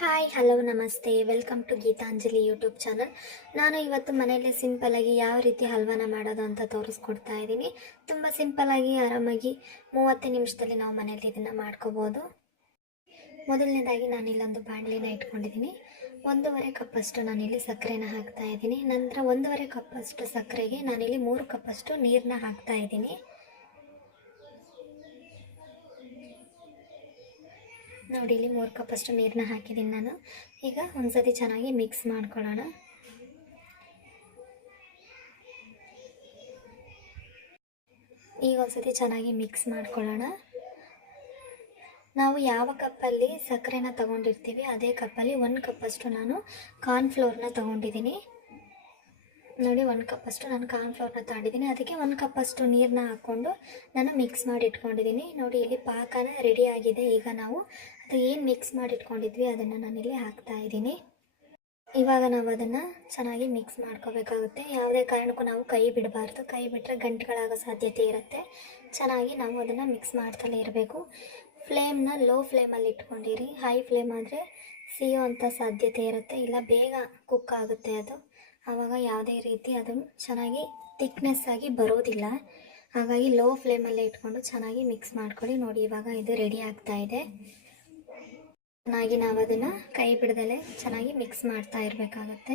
Hi hello ನಮಸ್ತೆ welcome to Geetanjali YouTube channel. ನಾನು ಇವತ್ತು ಮನೆಯಲ್ಲೇ ಸಿಂಪಲ್ಲಾಗಿ ಯಾವ ರೀತಿ ಹಲ್ವಾನ ಮಾಡೋದು ಅಂತ ತೋರಿಸ್ಕೊಡ್ತಾ ಇದ್ದೀನಿ. ತುಂಬ ಸಿಂಪಲ್ಲಾಗಿ ಆರಾಮಾಗಿ 30 ನಿಮಿಷದಲ್ಲಿ ನಾವು ಮನೆಯಲ್ಲಿ ಇದನ್ನು ಮಾಡ್ಕೋಬೋದು. ಮೊದಲನೇದಾಗಿ ನಾನಿಲ್ಲೊಂದು ಬಾಣಲಿನ ಇಟ್ಕೊಂಡಿದ್ದೀನಿ. 1.5 ಕಪ್ಪಷ್ಟು ನಾನಿಲ್ಲಿ ಸಕ್ಕರೆನ ಹಾಕ್ತಾ ಇದ್ದೀನಿ. ನಂತರ 1.5 ಕಪ್ಪಷ್ಟು ಸಕ್ಕರೆಗೆ ನಾನಿಲ್ಲಿ 3 ಕಪ್ಪಷ್ಟು ನೀರನ್ನ ಹಾಕ್ತಾ ಇದ್ದೀನಿ. ನೋಡಿ, ಇಲ್ಲಿ 3 ಕಪ್ಪಷ್ಟು ನೀರನ್ನ ಹಾಕಿದ್ದೀನಿ ನಾನು. ಈಗ ಒಂದ್ಸತಿ ಚೆನ್ನಾಗಿ ಮಿಕ್ಸ್ ಮಾಡ್ಕೊಳ್ಳೋಣ. ಈಗ ಒಂದ್ಸತಿ ಚೆನ್ನಾಗಿ ಮಿಕ್ಸ್ ಮಾಡ್ಕೊಳ್ಳೋಣ. ನಾವು ಯಾವ ಕಪ್ಪಲ್ಲಿ ಸಕ್ಕರೆನ ತಗೊಂಡಿರ್ತೀವಿ ಅದೇ ಕಪ್ಪಲ್ಲಿ 1 ಕಪ್ಪಷ್ಟು ನಾನು ಕಾರ್ನ್ಫ್ಲೋರ್ನ ತಗೊಂಡಿದ್ದೀನಿ. ನೋಡಿ, 1 ಕಪ್ಪಷ್ಟು ನಾನು ಕಾರ್ನ್ಫ್ಲೋರ್ನ ತಗೊಂಡಿದ್ದೀನಿ. ಅದಕ್ಕೆ 1 ಕಪ್ಪಷ್ಟು ನೀರನ್ನ ಹಾಕ್ಕೊಂಡು ನಾನು ಮಿಕ್ಸ್ ಮಾಡಿ ಇಟ್ಕೊಂಡಿದ್ದೀನಿ. ನೋಡಿ, ಇಲ್ಲಿ ಪಾಕನ ರೆಡಿ ಆಗಿದೆ. ಈಗ ನಾವು ಅದು ಏನು ಮಿಕ್ಸ್ ಮಾಡಿ ಇಟ್ಕೊಂಡಿದ್ವಿ ಅದನ್ನು ನಾನಿಲ್ಲಿ ಹಾಕ್ತಾ ಇದ್ದೀನಿ. ಇವಾಗ ನಾವು ಅದನ್ನು ಚೆನ್ನಾಗಿ ಮಿಕ್ಸ್ ಮಾಡ್ಕೋಬೇಕಾಗುತ್ತೆ. ಯಾವುದೇ ಕಾರಣಕ್ಕೂ ನಾವು ಕೈ ಬಿಡಬಾರ್ದು. ಕೈ ಬಿಟ್ಟರೆ ಗಂಟುಗಳಾಗೋ ಸಾಧ್ಯತೆ ಇರುತ್ತೆ. ಚೆನ್ನಾಗಿ ನಾವು ಅದನ್ನು ಮಿಕ್ಸ್ ಮಾಡ್ತಲೇ ಇರಬೇಕು. ಫ್ಲೇಮ್ನ ಲೋ ಫ್ಲೇಮಲ್ಲಿ ಇಟ್ಕೊಂಡಿರಿ. ಹೈ ಫ್ಲೇಮ್ ಆದರೆ ಸಿಯೋ ಅಂಥ ಸಾಧ್ಯತೆ ಇರುತ್ತೆ, ಇಲ್ಲ ಬೇಗ ಕುಕ್ ಆಗುತ್ತೆ ಅದು. ಆವಾಗ ಯಾವುದೇ ರೀತಿ ಅದು ಚೆನ್ನಾಗಿ ಥಿಕ್ನೆಸ್ ಆಗಿ ಬರೋದಿಲ್ಲ. ಹಾಗಾಗಿ ಲೋ ಫ್ಲೇಮಲ್ಲೇ ಇಟ್ಕೊಂಡು ಚೆನ್ನಾಗಿ ಮಿಕ್ಸ್ ಮಾಡ್ಕೊಳ್ಳಿ. ನೋಡಿ, ಇವಾಗ ಇದು ರೆಡಿ ಆಗ್ತಾ ಇದೆ. ಚೆನ್ನಾಗಿ ನಾವು ಅದನ್ನು ಕೈ ಬಿಡದಲ್ಲೇ ಚೆನ್ನಾಗಿ ಮಿಕ್ಸ್ ಮಾಡ್ತಾ ಇರಬೇಕಾಗತ್ತೆ.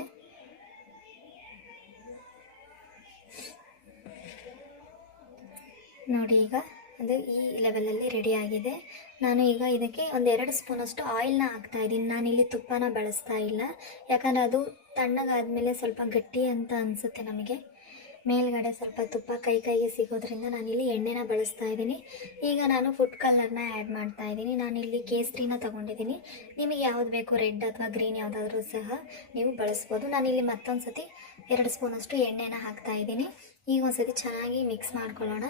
ನೋಡಿ, ಈಗ ಅದು ಈ ಲೆವೆಲಲ್ಲಿ ರೆಡಿ ಆಗಿದೆ. ನಾನು ಈಗ ಇದಕ್ಕೆ 1-2 ಸ್ಪೂನಷ್ಟು ಆಯಿಲ್ನ ಹಾಕ್ತಾ ಇದ್ದೀನಿ. ನಾನಿಲ್ಲಿ ತುಪ್ಪನ ಬಳಸ್ತಾ ಇಲ್ಲ, ಯಾಕಂದರೆ ಅದು ತಣ್ಣಗಾದ್ಮೇಲೆ ಸ್ವಲ್ಪ ಗಟ್ಟಿ ಅಂತ ಅನಿಸುತ್ತೆ ನಮಗೆ. ಮೇಲ್ಗಡೆ ಸ್ವಲ್ಪ ತುಪ್ಪ ಕೈಗೆ ಸಿಗೋದ್ರಿಂದ ನಾನಿಲ್ಲಿ ಎಣ್ಣೆನ ಬಳಸ್ತಾ ಇದ್ದೀನಿ. ಈಗ ನಾನು ಫುಡ್ ಕಲರ್ನ ಆ್ಯಡ್ ಮಾಡ್ತಾ ಇದ್ದೀನಿ. ನಾನಿಲ್ಲಿ ಕೇಸರಿನ ತೊಗೊಂಡಿದ್ದೀನಿ. ನಿಮಗೆ ಯಾವ್ದು ಬೇಕು, ರೆಡ್ ಅಥವಾ ಗ್ರೀನ್ ಯಾವುದಾದ್ರೂ ಸಹ ನೀವು ಬಳಸ್ಬೋದು. ನಾನಿಲ್ಲಿ ಮತ್ತೊಂದು ಸತಿ 2 ಸ್ಪೂನಷ್ಟು ಎಣ್ಣೆನ ಹಾಕ್ತಾ ಇದ್ದೀನಿ. ಈಗ ಒಂದು ಸತಿ ಚೆನ್ನಾಗಿ ಮಿಕ್ಸ್ ಮಾಡ್ಕೊಳ್ಳೋಣ.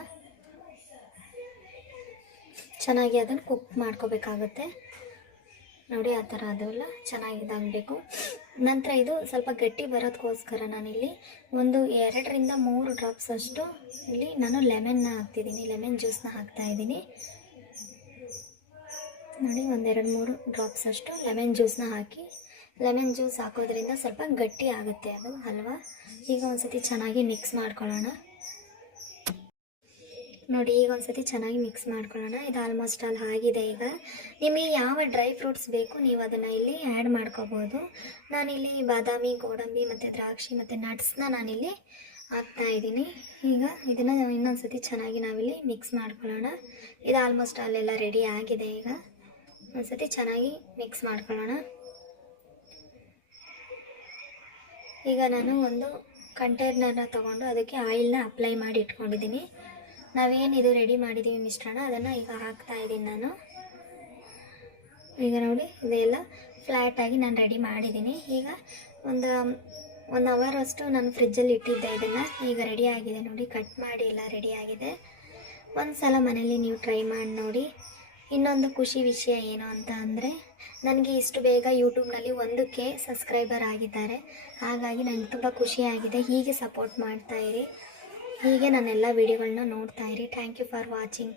ಚೆನ್ನಾಗಿ ಅದನ್ನು ಕುಕ್ ಮಾಡ್ಕೋಬೇಕಾಗುತ್ತೆ. ನೋಡಿ, ಆ ಥರ ಅದೆಲ್ಲ ಚೆನ್ನಾಗಿ ಇದಾಗಬೇಕು. ನಂತರ ಇದು ಸ್ವಲ್ಪ ಗಟ್ಟಿ ಬರೋದಕ್ಕೋಸ್ಕರ ನಾನಿಲ್ಲಿ 2-3 ಡ್ರಾಪ್ಸ್ ಅಷ್ಟು ಇಲ್ಲಿ ನಾನು ಲೆಮನ್ನ ಹಾಕ್ತಿದ್ದೀನಿ. ಲೆಮನ್ ಜ್ಯೂಸನ್ನ ಹಾಕ್ತಾ ಇದ್ದೀನಿ. ನೋಡಿ, 1-2-3 ಡ್ರಾಪ್ಸ್ ಅಷ್ಟು ಲೆಮನ್ ಜ್ಯೂಸನ್ನ ಹಾಕಿ, ಲೆಮನ್ ಜ್ಯೂಸ್ ಹಾಕೋದ್ರಿಂದ ಸ್ವಲ್ಪ ಗಟ್ಟಿ ಆಗುತ್ತೆ ಅದು ಹಲ್ವಾ. ಈಗ ಒಂದ್ಸತಿ ಚೆನ್ನಾಗಿ ಮಿಕ್ಸ್ ಮಾಡ್ಕೊಳ್ಳೋಣ. ನೋಡಿ, ಈಗ ಒಂದ್ಸತಿ ಚೆನ್ನಾಗಿ ಮಿಕ್ಸ್ ಮಾಡ್ಕೊಳ್ಳೋಣ. ಇದು ಆಲ್ಮೋಸ್ಟ್ ಆಲ್ ಆಗಿದೆ. ಈಗ ನಿಮಗೆ ಯಾವ ಡ್ರೈ ಫ್ರೂಟ್ಸ್ ಬೇಕು ನೀವು ಅದನ್ನು ಇಲ್ಲಿ ಆ್ಯಡ್ ಮಾಡ್ಕೋಬೋದು. ನಾನಿಲ್ಲಿ ಬಾದಾಮಿ, ಗೋಡಂಬಿ ಮತ್ತು ದ್ರಾಕ್ಷಿ ಮತ್ತು ನಟ್ಸ್ನ ನಾನಿಲ್ಲಿ ಹಾಕ್ತಾ ಇದ್ದೀನಿ. ಈಗ ಇದನ್ನು ಇನ್ನೊಂದು ಸತಿ ಚೆನ್ನಾಗಿ ನಾವಿಲ್ಲಿ ಮಿಕ್ಸ್ ಮಾಡ್ಕೊಳ್ಳೋಣ. ಇದು ಆಲ್ಮೋಸ್ಟ್ ಅಲ್ಲೆಲ್ಲ ರೆಡಿ ಆಗಿದೆ. ಈಗ ಒಂದು ಸತಿ ಚೆನ್ನಾಗಿ ಮಿಕ್ಸ್ ಮಾಡ್ಕೊಳ್ಳೋಣ. ಈಗ ನಾನು ಒಂದು ಕಂಟೈನರ್ನ ತೊಗೊಂಡು ಅದಕ್ಕೆ ಆಯಿಲ್ನ ಅಪ್ಲೈ ಮಾಡಿ ಇಟ್ಕೊಂಡಿದ್ದೀನಿ. ನಾವೇನಿದು ರೆಡಿ ಮಾಡಿದ್ದೀವಿ ಮಿಶ್ರಣ, ಅದನ್ನು ಈಗ ಹಾಕ್ತಾ ಇದ್ದೀನಿ ನಾನು. ಈಗ ನೋಡಿ, ಇದೆಲ್ಲ ಫ್ಲ್ಯಾಟಾಗಿ ನಾನು ರೆಡಿ ಮಾಡಿದ್ದೀನಿ. ಈಗ ಒಂದು 1 ಅವರ್ ಅಷ್ಟು ನಾನು ಫ್ರಿಜ್ಜಲ್ಲಿ ಇಟ್ಟಿದ್ದೆ ಇದನ್ನು. ಈಗ ರೆಡಿ ಆಗಿದೆ ನೋಡಿ, ಕಟ್ ಮಾಡಿ ಎಲ್ಲ ರೆಡಿ ಆಗಿದೆ. ಒಂದು ಸಲ ಮನೇಲಿ ನೀವು ಟ್ರೈ ಮಾಡಿ ನೋಡಿ. ಇನ್ನೊಂದು ಖುಷಿ ವಿಷಯ ಏನು ಅಂತ ಅಂದರೆ, ನನಗೆ ಇಷ್ಟು ಬೇಗ ಯೂಟ್ಯೂಬ್ನಲ್ಲಿ 1K ಸಬ್ಸ್ಕ್ರೈಬರ್ ಆಗಿದ್ದಾರೆ. ಹಾಗಾಗಿ ನನಗೆ ತುಂಬ ಖುಷಿಯಾಗಿದೆ. ಹೀಗೆ ಸಪೋರ್ಟ್ ಮಾಡ್ತಾಯಿರಿ, ಹೀಗೆ ನನ್ನೆಲ್ಲ ವಿಡಿಯೋಗಳನ್ನ ನೋಡ್ತಾ ಇರಿ. Thank you for watching.